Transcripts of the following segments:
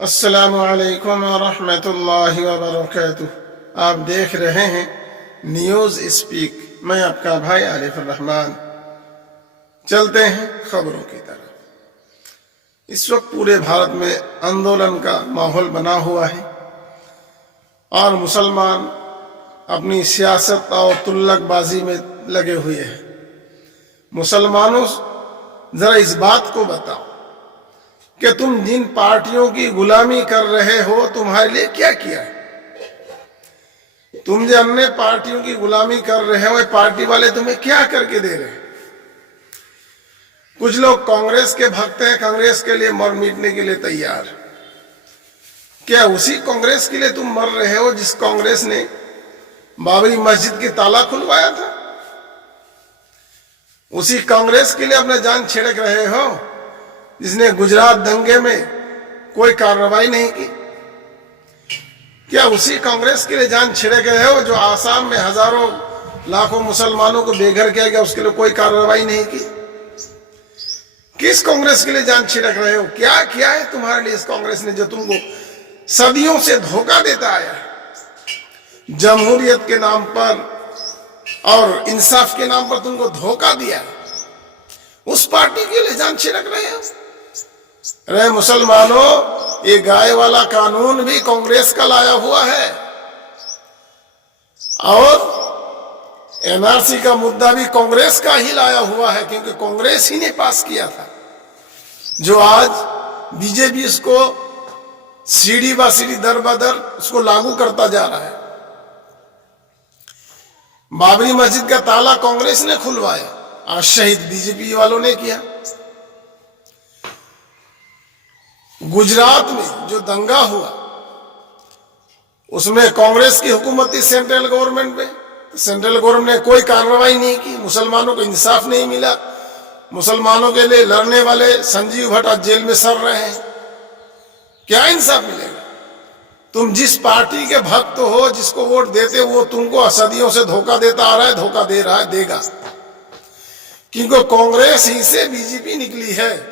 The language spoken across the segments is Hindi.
अस्सलामु अलैकुम रहमतुल्लाहि व बरकातुहू। आप देख रहे हैं न्यूज़ स्पीक। मैं आपका भाई आरिफ रहमान। चलते हैं खबरों की तरफ। इस वक्त पूरे भारत में आंदोलन का माहौल बना हुआ है और मुसलमान अपनी सियासत और तुल्लकबाजी में लगे हुए हैं। मुसलमानों, जरा इस बात को बताओ कि तुम जिन पार्टियों की गुलामी कर रहे हो, तुम्हारे लिए क्या किया है? तुम जो अन्य पार्टियों की गुलामी कर रहे हो, पार्टी वाले तुम्हें क्या करके दे रहे हैं? कुछ लोग कांग्रेस के भक्त हैं, कांग्रेस के लिए मर मिटने के लिए तैयार। क्या उसी कांग्रेस के लिए तुम मर रहे हो जिस कांग्रेस ने बाबरी मस्जिद की ताला खुलवाया था? उसी कांग्रेस के लिए अपना जान छिड़क रहे हो जिसने गुजरात दंगे में कोई कार्रवाई नहीं की? क्या उसी कांग्रेस के लिए जान छिड़क रहे हो जो आसाम में हजारों लाखों मुसलमानों को बेघर किया गया, उसके लिए कोई कार्रवाई नहीं की? किस कांग्रेस के लिए जान छिड़क रहे हो? क्या किया है तुम्हारे लिए इस कांग्रेस ने जो तुमको सदियों से धोखा देता आया है? जमहूरियत के नाम पर और इंसाफ के नाम पर तुमको धोखा दिया, उस पार्टी के लिए जान छिड़क रहे हो? अरे मुसलमानों, ये गाय वाला कानून भी कांग्रेस का लाया हुआ है और एनआरसी का मुद्दा भी कांग्रेस का ही लाया हुआ है, क्योंकि कांग्रेस ही ने पास किया था, जो आज बीजेपी इसको सीढ़ी ब सीढ़ी दर बदर उसको लागू करता जा रहा है। बाबरी मस्जिद का ताला कांग्रेस ने खुलवाया और शहीद बीजेपी वालों ने किया। गुजरात में जो दंगा हुआ उसमें कांग्रेस की हुकूमत थी सेंट्रल गवर्नमेंट में, सेंट्रल गवर्नमेंट ने कोई कार्रवाई नहीं की, मुसलमानों को इंसाफ नहीं मिला। मुसलमानों के लिए लड़ने वाले संजीव भट्ट आज जेल में सड़ रहे हैं। क्या इंसाफ मिलेगा? तुम जिस पार्टी के भक्त हो, जिसको वोट देते हो, वो तुमको सदियों से धोखा देता आ रहा है, धोखा दे रहा है, देगा। क्योंकि कांग्रेस ही से बीजेपी निकली है।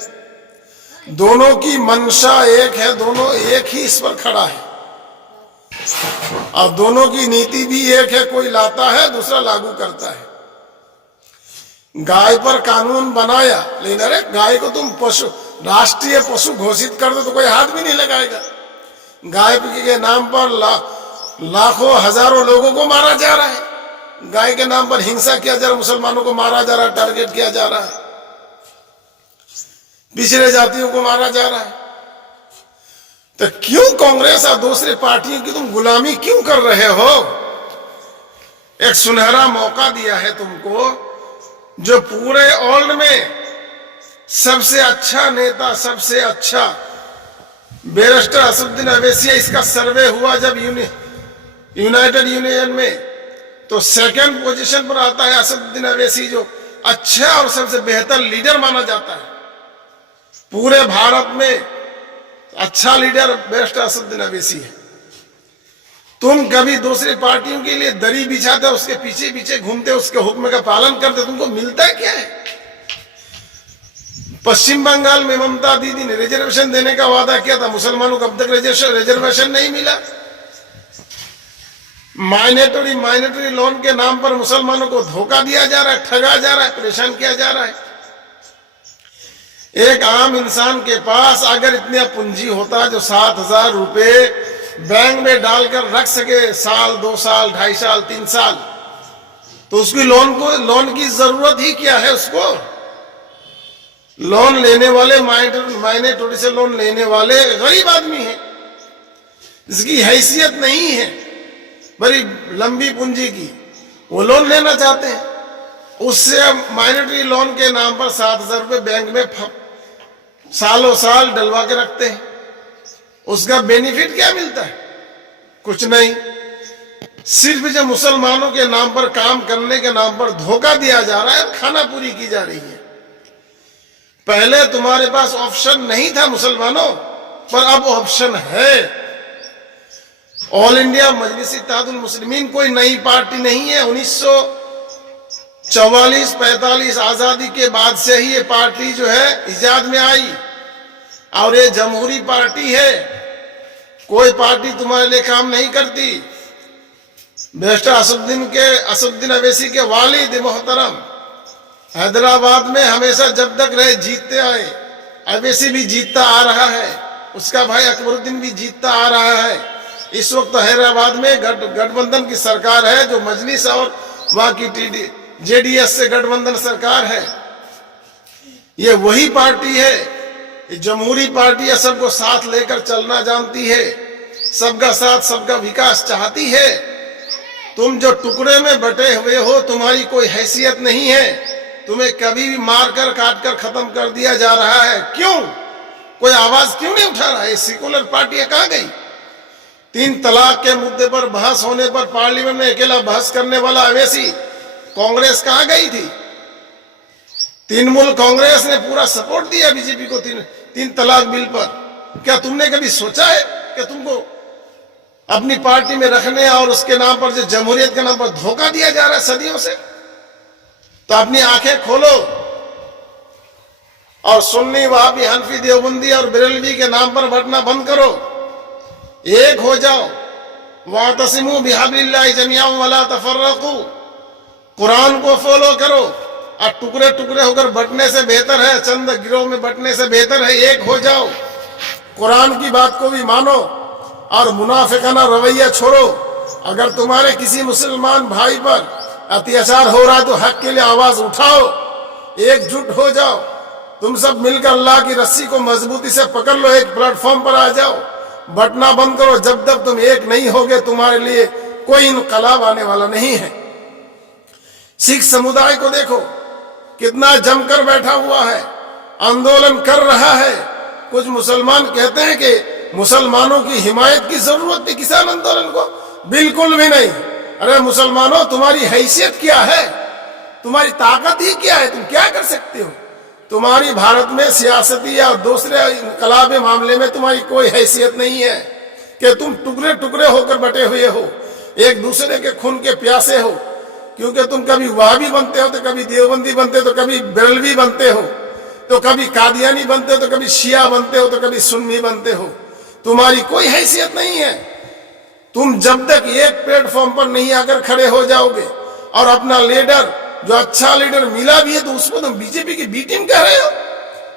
दोनों की मंशा एक है, दोनों एक ही इस पर खड़ा है और दोनों की नीति भी एक है। कोई लाता है, दूसरा लागू करता है। गाय पर कानून बनाया, लेकिन अरे गाय को तुम पशु, राष्ट्रीय पशु घोषित कर दो तो कोई हाथ भी नहीं लगाएगा। गाय के नाम पर लाखों हजारों लोगों को मारा जा रहा है। गाय के नाम पर हिंसा किया जा रहा है, मुसलमानों को मारा जा रहा है, टारगेट किया जा रहा है, पिछड़े जातियों को मारा जा रहा है। तो क्यों कांग्रेस और दूसरी पार्टियों की तुम गुलामी क्यों कर रहे हो? एक सुनहरा मौका दिया है तुमको, जो पूरे वर्ल्ड में सबसे अच्छा नेता, सबसे अच्छा बैरिस्टर असदुद्दीन अवैसी, इसका सर्वे हुआ जब यूनाइटेड यूनियन में, तो सेकंड पोजीशन पर आता है असदुद्दीन अवैसी, जो अच्छा और सबसे बेहतर लीडर माना जाता है। पूरे भारत में अच्छा लीडर बैरिस्टर असदुद्दीन अवैसी है। तुम कभी दूसरी पार्टियों के लिए दरी बिछाते, उसके पीछे पीछे घूमते, उसके हुक्म का पालन करते, तुमको मिलता क्या है? पश्चिम बंगाल में ममता दीदी ने रिजर्वेशन देने का वादा किया था, मुसलमानों को अब तक रिजर्वेशन नहीं मिला। माइनॉरिटी लोन के नाम पर मुसलमानों को धोखा दिया जा रहा है, ठगा जा रहा है, परेशान किया जा रहा है। एक आम इंसान के पास अगर इतना पूंजी होता जो 7,000 रुपए बैंक में डालकर रख सके, साल, 2 साल, 2.5 साल, 3 साल, तो उसकी लोन की जरूरत ही क्या है? उसको लोन लेने वाले, माइनॉरिटी से लोन लेने वाले गरीब आदमी हैं, जिसकी हैसियत नहीं है बड़ी लंबी पूंजी की, वो लोन लेना चाहते हैं। उससे माइनॉरिटी लोन के नाम पर 7,000 रुपए बैंक में सालों साल डलवा के रखते हैं। उसका बेनिफिट क्या मिलता है? कुछ नहीं। सिर्फ जो मुसलमानों के नाम पर, काम करने के नाम पर धोखा दिया जा रहा है, खाना पूरी की जा रही है। पहले तुम्हारे पास ऑप्शन नहीं था मुसलमानों, पर अब ऑप्शन है। ऑल इंडिया मजलिस इत्तेहादुल मुस्लिमीन कोई नई पार्टी नहीं है। 1944-45 आजादी के बाद से ही ये पार्टी जो है इजाद में आई और ये जमहूरी पार्टी है। कोई पार्टी तुम्हारे लिए काम नहीं करती। बेस्टर असुद्दीन अवैसी के वालिद मोहतरम हैदराबाद में हमेशा जब तक रहे जीतते आए। अवैसी भी जीतता आ रहा है, उसका भाई अकबरुद्दीन भी जीतता आ रहा है। इस वक्त हैदराबाद में गठबंधन की सरकार है, जो मजलिस और वहां की जेडीएस से गठबंधन सरकार है। ये वही पार्टी है, ये जमहूरी पार्टी है, सबको साथ लेकर चलना जानती है, सबका साथ सबका विकास चाहती है। तुम जो टुकड़े में बटे हुए हो, तुम्हारी कोई हैसियत नहीं है, तुम्हें कभी भी मारकर काटकर खत्म कर दिया जा रहा है। क्यों कोई आवाज क्यों नहीं उठा रहा है? सेकुलर पार्टियां कहां गई? 3 तलाक के मुद्दे पर बहस होने पर पार्लियामेंट में अकेला बहस करने वाला अवैसी, कांग्रेस कहां गई थी? तृणमूल कांग्रेस ने पूरा सपोर्ट दिया बीजेपी को 3 तलाक बिल पर। क्या तुमने कभी सोचा है कि तुमको अपनी पार्टी में रखने और उसके नाम पर, जो जमहूरियत के नाम पर धोखा दिया जा रहा है सदियों से? तो अपनी आंखें खोलो और सुन्नी, वहाबी, हनफी, देवबंदी और बरेलवी के नाम पर बंटना बंद करो। एक हो जाओ। वातसिमू बिहब्लिल्लाहि जमीअन वला तफर्रकू, कुरान को फॉलो करो। और टुकड़े टुकड़े होकर बंटने से बेहतर है, चंद गिरोह में बंटने से बेहतर है एक हो जाओ। कुरान की बात को भी मानो और मुनाफिकाना रवैया छोड़ो। अगर तुम्हारे किसी मुसलमान भाई पर अत्याचार हो रहा है तो हक के लिए आवाज उठाओ, एकजुट हो जाओ। तुम सब मिलकर अल्लाह की रस्सी को मजबूती से पकड़ लो, एक प्लेटफॉर्म पर आ जाओ, बंटना बंद करो। जब तक तुम एक नहीं होगे, तुम्हारे लिए कोई इनकलाब आने वाला नहीं है। सिख समुदाय को देखो, कितना जमकर बैठा हुआ है, आंदोलन कर रहा है। कुछ मुसलमान कहते हैं कि मुसलमानों की हिमायत की जरूरत थी किसान आंदोलन को, बिल्कुल भी नहीं। अरे मुसलमानों, तुम्हारी हैसियत क्या है? तुम्हारी ताकत ही क्या है? तुम क्या कर सकते हो? तुम्हारी भारत में सियासती या दूसरे इनकलाबी मामले में तुम्हारी कोई हैसियत नहीं है कि तुम टुकड़े टुकड़े होकर बटे हुए हो, एक दूसरे के खून के प्यासे हो। क्योंकि तुम कभी वहाबी बनते हो, तो कभी देवबंदी बनते हो, तो कभी बरेलवी बनते हो, तो कभी कादियानी बनते हो, तो कभी शिया बनते हो, तो कभी सुन्नी बनते हो। तुम्हारी कोई हैसियत नहीं है। तुम जब तक एक प्लेटफॉर्म पर नहीं आकर खड़े हो जाओगे और अपना लीडर, जो अच्छा लीडर मिला भी है, तो उसको तुम बीजेपी की बी टीम कह रहे हो।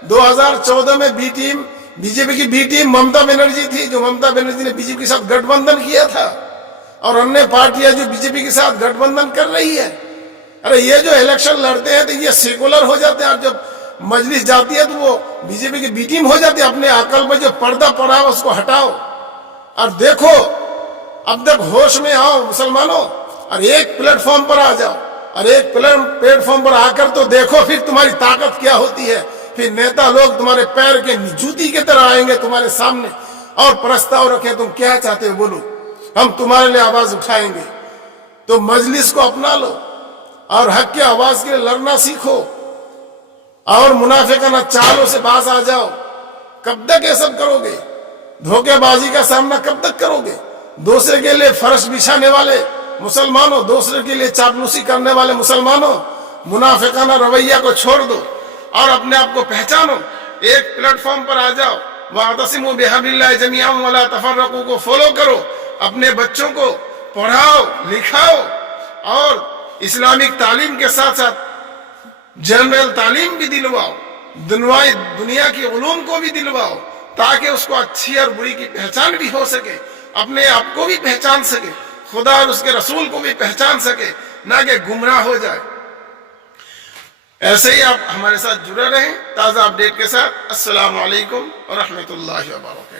2014 में बी टीम, बीजेपी की बी टीम ममता बनर्जी थी, जो ममता बनर्जी ने बीजेपी के साथ गठबंधन किया था, और अन्य पार्टियां जो बीजेपी के साथ गठबंधन कर रही है। अरे ये जो इलेक्शन लड़ते हैं तो ये सेकुलर हो जाते हैं, और जब मजलिस जाती है तो वो बीजेपी की बी टीम हो जाती है। अपने अकल में जो पर्दा पड़ा है उसको हटाओ और देखो, अब तक होश में आओ मुसलमानों, और एक प्लेटफॉर्म पर आ जाओ। और एक प्लेटफॉर्म पर आकर तो देखो फिर तुम्हारी ताकत क्या होती है। फिर नेता लोग तुम्हारे पैर के जूती की तरह आएंगे तुम्हारे सामने और प्रस्ताव रखें, तुम क्या चाहते हो बोलो, हम तुम्हारे लिए आवाज उठाएंगे। तो मजलिस को अपना लो और हक की आवाज के लिए लड़ना सीखो, और मुनाफिकाना चालों से बाज आ जाओ। कब तक ये सब करोगे? धोखेबाजी का सामना कब तक करोगे? दूसरे के लिए फर्श बिछाने वाले मुसलमानों, दूसरे के लिए चापलूसी करने वाले मुसलमानों, मुनाफिकाना रवैया को छोड़ दो और अपने आप को पहचानो। एक प्लेटफॉर्म पर आ जाओ। वातसिमू बिहब्लिल्लाहि जमीअन वला तफर्रकू को फॉलो करो। अपने बच्चों को पढ़ाओ, लिखाओ और इस्लामिक तालीम के साथ साथ जनरल तालीम भी दिलवाओ, दुनिया की उलूम को भी दिलवाओ, ताकि उसको अच्छी और बुरी की पहचान भी हो सके, अपने आप को भी पहचान सके, खुदा और उसके रसूल को भी पहचान सके, ना कि गुमराह हो जाए। ऐसे ही आप हमारे साथ जुड़े रहें ताज़ा अपडेट के साथ। अस्सलामु अलैकुम व रहमतुल्लाहि व बरकातहू।